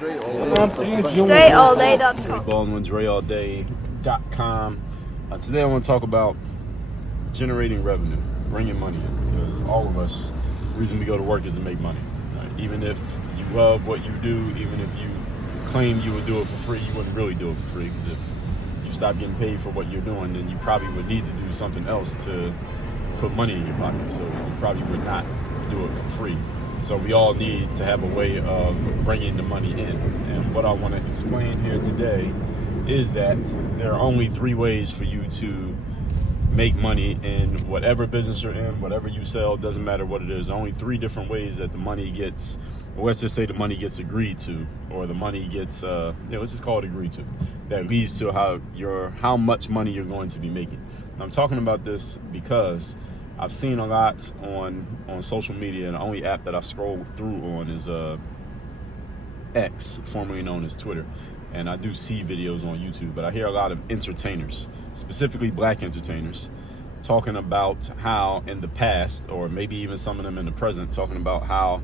DreAllDay.com. Dre Baldwin, DreAllDay.com. Today I want to talk about generating revenue, bringing money in, because all of us, the reason we go to work is to make money. Right? Even if you love what you do, even if you claim you would do it for free, you wouldn't really do it for free, because if you stop getting paid for what you're doing, then you probably would need to do something else to put money in your pocket. So you probably would not do it for free. So we all need to have a way of bringing the money in. And what I want to explain here today is that there are only 3 ways for you to make money in whatever business you're in, whatever you sell, doesn't matter what it is. Only 3 different ways that the money gets, or let's just say the money gets agreed to, or the money gets, let's just call it agreed to, that leads to how much money you're going to be making. And I'm talking about this because I've seen a lot on social media, and the only app that I scroll through on is X, formerly known as Twitter. And I do see videos on YouTube, but I hear a lot of entertainers, specifically black entertainers, talking about how in the past, or maybe even some of them in the present, talking about how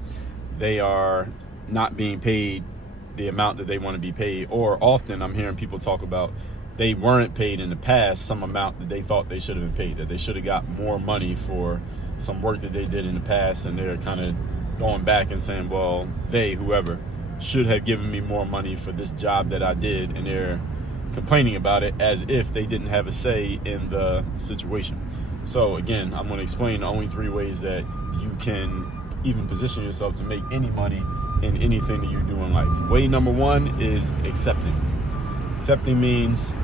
they are not being paid the amount that they want to be paid. Or often I'm hearing people talk about they weren't paid in the past some amount that they thought they should have been paid, that they should have got more money for some work that they did in the past, and they're kind of going back and saying, well, whoever should have given me more money for this job that I did, and they're complaining about it as if they didn't have a say in the situation. So again, I'm going to explain the only 3 ways that you can even position yourself to make any money in anything that you do in life. Way number 1 is accepting. Accepting means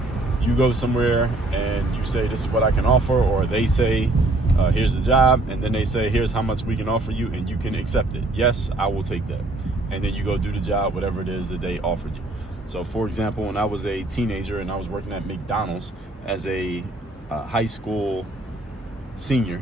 you go somewhere and you say, this is what I can offer, or they say, here's the job, and then they say, here's how much we can offer you, and you can accept it. Yes, I will take that. And then you go do the job, whatever it is that they offered you. So for example, when I was a teenager and I was working at McDonald's as a high school senior,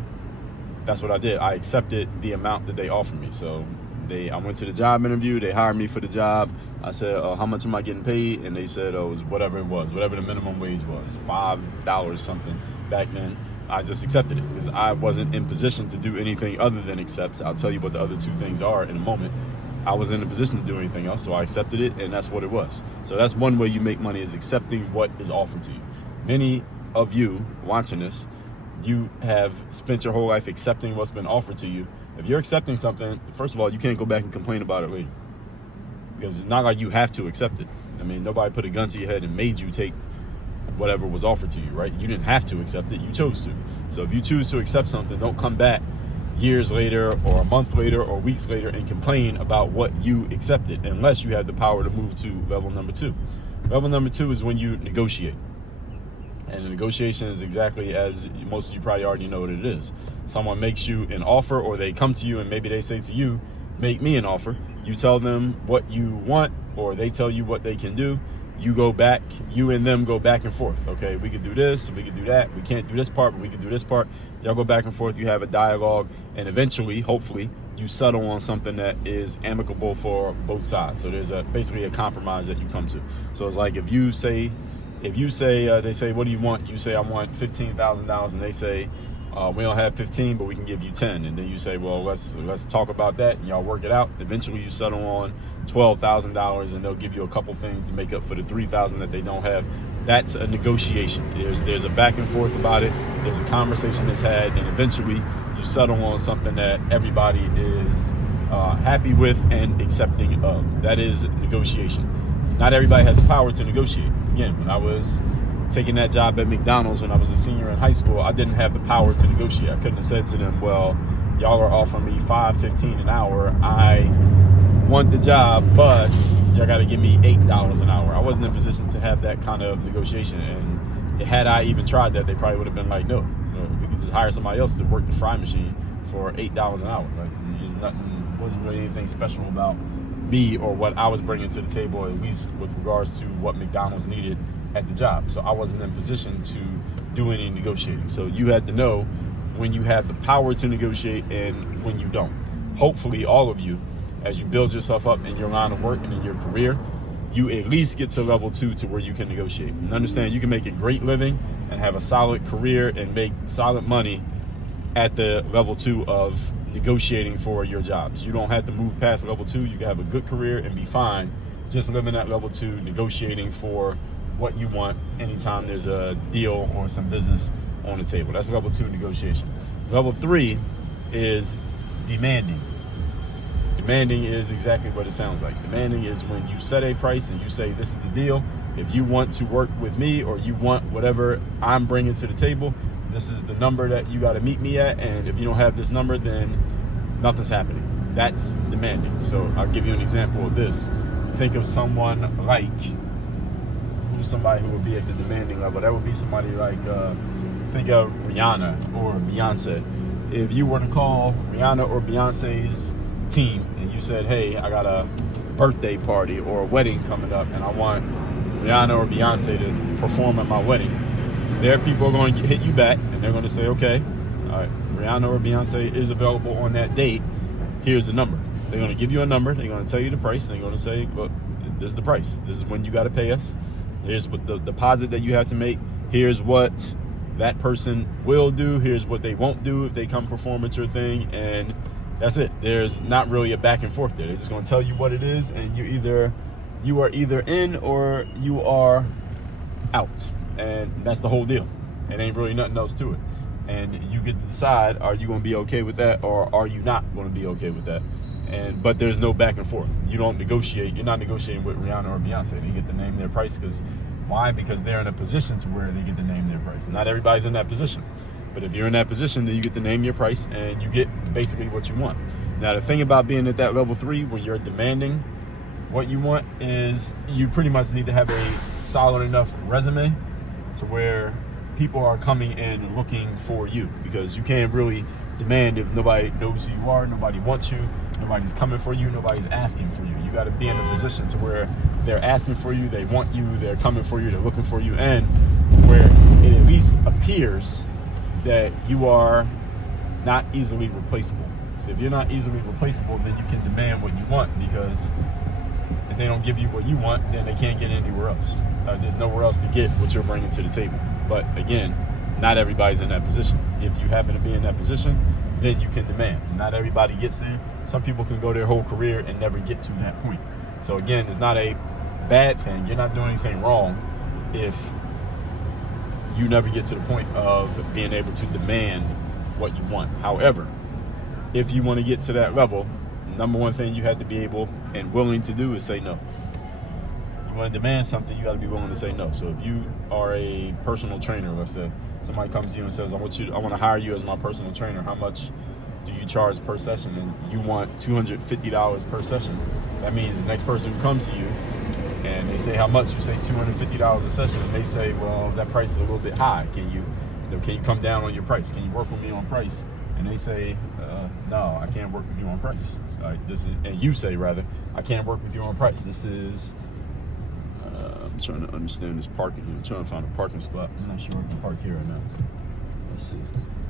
that's what I did. I accepted the amount that they offered me. So I went to the job interview, they hired me for the job. I said, how much am I getting paid? And they said, it was whatever the minimum wage was, $5 something back then. I just accepted it because I wasn't in position to do anything other than accept. I'll tell you what the other 2 things are in a moment. I was in a position to do anything else, so I accepted it, and that's what it was. So that's one way you make money, is accepting what is offered to you. Many of you watching this, you have spent your whole life accepting what's been offered to you. If you're accepting something, first of all, you can't go back and complain about it later, because it's not like you have to accept it. I mean, nobody put a gun to your head and made you take whatever was offered to you, right? You didn't have to accept it, you chose to. So if you choose to accept something, don't come back years later or a month later or weeks later and complain about what you accepted, unless you have the power to move to level number 2. Level number 2 is when you negotiate. And the negotiation is exactly as most of you probably already know what it is. Someone makes you an offer, or they come to you and maybe they say to you, make me an offer. You tell them what you want, or they tell you what they can do. You go back, you and them go back and forth. Okay, we could do this, we could do that. We can't do this part, but we can do this part. Y'all go back and forth, you have a dialogue, and eventually, hopefully, you settle on something that is amicable for both sides. So there's basically a compromise that you come to. So it's like if you say, they say, what do you want? You say, I want $15,000, and they say, we don't have 15, but we can give you 10. And then you say, well, let's talk about that, and y'all work it out. Eventually you settle on $12,000, and they'll give you a couple things to make up for the $3,000 that they don't have. That's a negotiation. There's a back and forth about it. There's a conversation that's had, and eventually you settle on something that everybody is happy with and accepting of. That is negotiation. Not everybody has the power to negotiate. Again, when I was taking that job at McDonald's when I was a senior in high school, I didn't have the power to negotiate. I couldn't have said to them, well, y'all are offering me $5.15 an hour. I want the job, but y'all got to give me $8 an hour. I wasn't in a position to have that kind of negotiation. And had I even tried that, they probably would have been like, no, we could just hire somebody else to work the fry machine for $8 an hour. Right? Wasn't really anything special about me or what I was bringing to the table, at least with regards to what McDonald's needed at the job. So I wasn't in position to do any negotiating. So you had to know when you have the power to negotiate and when you don't. Hopefully all of you, as you build yourself up in your line of work and in your career, you at least get to level 2 to where you can negotiate. And understand you can make a great living and have a solid career and make solid money at the level 2 of negotiating for your jobs. You don't have to move past level 2. You can have a good career and be fine just living at level 2, negotiating for what you want anytime there's a deal or some business on the table. That's level 2 negotiation. Level 3 is demanding. Demanding is exactly what it sounds like. Demanding is when you set a price and you say, this is the deal. If you want to work with me or you want whatever I'm bringing to the table, this is the number that you got to meet me at. And if you don't have this number, then nothing's happening. That's demanding. So I'll give you an example of this. Think of someone like, who's somebody who would be at the demanding level? That would be somebody like, think of Rihanna or Beyonce. If you were to call Rihanna or Beyonce's team and you said, hey, I got a birthday party or a wedding coming up and I want Rihanna or Beyonce to perform at my wedding, their people are going to hit you back and they're going to say, okay, all right, Rihanna or Beyonce is available on that date. Here's the number. They're going to give you a number. They're going to tell you the price. They're going to say, look, this is the price. This is when you got to pay us. Here's what the deposit that you have to make. Here's what that person will do. Here's what they won't do if they come perform at your thing. And that's it. There's not really a back and forth there. They're just going to tell you what it is. And you are either in or you are out. And that's the whole deal. It ain't really nothing else to it. And you get to decide, are you going to be okay with that or are you not going to be okay with that? But there's no back and forth. You don't negotiate. You're not negotiating with Rihanna or Beyonce. They get to name their price why? Because they're in a position to where they get to name their price. Not everybody's in that position. But if you're in that position, then you get to name your price and you get basically what you want. Now, the thing about being at that level 3, when you're demanding what you want, is you pretty much need to have a solid enough resume to where people are coming in looking for you, because you can't really demand if nobody knows who you are, nobody wants you, nobody's coming for you, nobody's asking for you. You got to be in a position to where they're asking for you, they want you, they're coming for you, they're looking for you, and where it at least appears that you are not easily replaceable. So if you're not easily replaceable, then you can demand what you want, because if they don't give you what you want, then they can't get anywhere else. There's nowhere else to get what you're bringing to the table. But again, not everybody's in that position. If you happen to be in that position, then you can demand. Not everybody gets there. Some people can go their whole career and never get to that point. So again, it's not a bad thing. You're not doing anything wrong if you never get to the point of being able to demand what you want. However, if you want to get to that level, number one thing you have to be able and willing to do is say no. You want to demand something, you got to be willing to say no. So if you are a personal trainer, let's say somebody comes to you and says, I want to hire you as my personal trainer. How much do you charge per session? And you want $250 per session. That means the next person who comes to you and they say how much, you say $250 a session, and they say, well, that price is a little bit high. Can you come down on your price? Can you work with me on price? And they say, no, I can't work with you on price. And you say, rather, I can't work with you on price. This is, I'm trying to understand this parking here. I'm trying to find a parking spot. I'm not sure if I can park here or not. Let's see.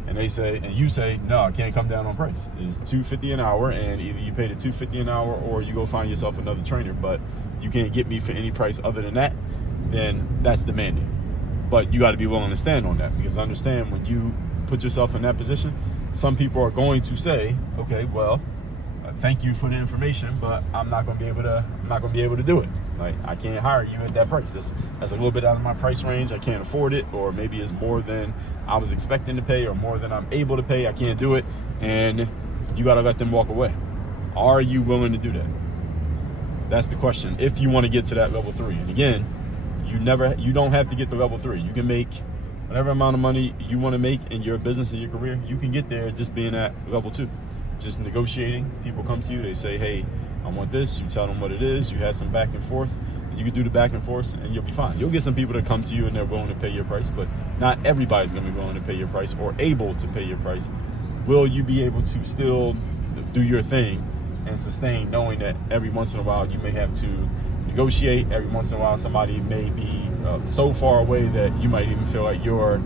And you say, no, I can't come down on price. It's $250 an hour, and either you pay the $250 an hour or you go find yourself another trainer. But you can't get me for any price other than that. Then that's demanding. But you got to be willing to stand on that, because understand, when you put yourself in that position, some people are going to say, okay, well, thank you for the information, but I'm not going to be able to do it. Like, I can't hire you at that price. That's a little bit out of my price range. I can't afford it, or maybe it's more than I was expecting to pay, or more than I'm able to pay. I can't do it, and you got to let them walk away. Are you willing to do that? That's the question. If you want to get to that level 3, and again, you don't have to get to level 3. You can make whatever amount of money you want to make in your business and your career. You can get there just being at level 2. Just negotiating. People come to you, they say, hey, I want this. You tell them what it is. You have some back and forth. You can do the back and forth and you'll be fine. You'll get some people that come to you and they're willing to pay your price, but not everybody's going to be willing to pay your price or able to pay your price. Will you be able to still do your thing and sustain, knowing that every once in a while you may have to negotiate? Every once in a while somebody may be so far away that you might even feel like you're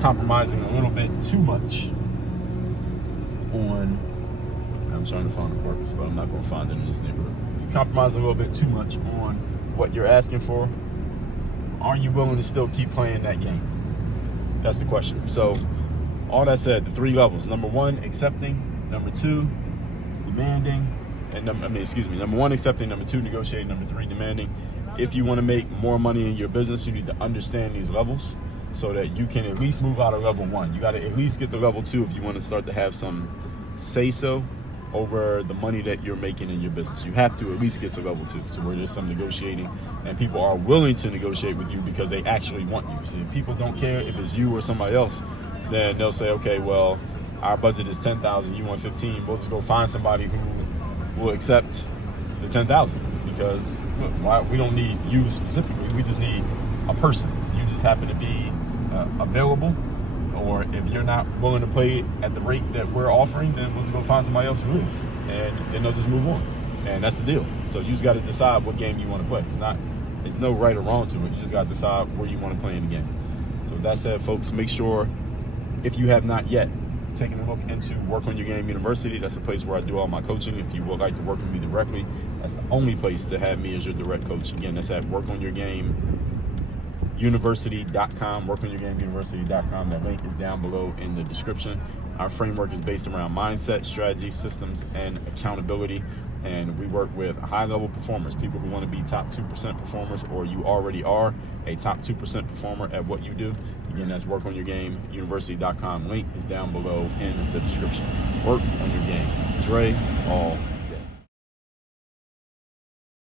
compromising a little bit too much on, I'm trying to find a parking spot, I'm not going to find it in this neighborhood. You compromise a little bit too much on what you're asking for. Are you willing to still keep playing that game? That's the question. So all that said, the 3 levels: number 1, accepting; number 2, demanding; Number one, accepting. Number two, negotiating. Number three, demanding. If you want to make more money in your business, you need to understand these levels so that you can at least move out of level one. You got to at least get to level two if you want to start to have some say-so over the money that you're making in your business. You have to at least get to level two, so where there's some negotiating and people are willing to negotiate with you because they actually want you. See, if people don't care if it's you or somebody else, then they'll say, okay, well, our budget is 10,000, you want 15. We'll just go find somebody who will accept the 10,000 because look, we don't need you specifically. We just need a person. You just happen to be available. Or if you're not willing to play at the rate that we're offering, then let's go find somebody else who is. And then they'll just move on. And that's the deal. So you just got to decide what game you want to play. It's no right or wrong to it. You just got to decide where you want to play in the game. So with that said, folks, make sure if you have not yet taken a look into Work on Your Game University, that's the place where I do all my coaching. If you would like to work with me directly, that's the only place to have me as your direct coach. Again, that's at Work on Your Game University.com, workonyourgameuniversity.com. That link is down below in the description. Our framework is based around mindset, strategy, systems, and accountability. And we work with high-level performers, people who want to be top 2% performers, or you already are a top 2% performer at what you do. Again, that's workonyourgameuniversity.com. Link is down below in the description. Work on your game. Dre Baldwin.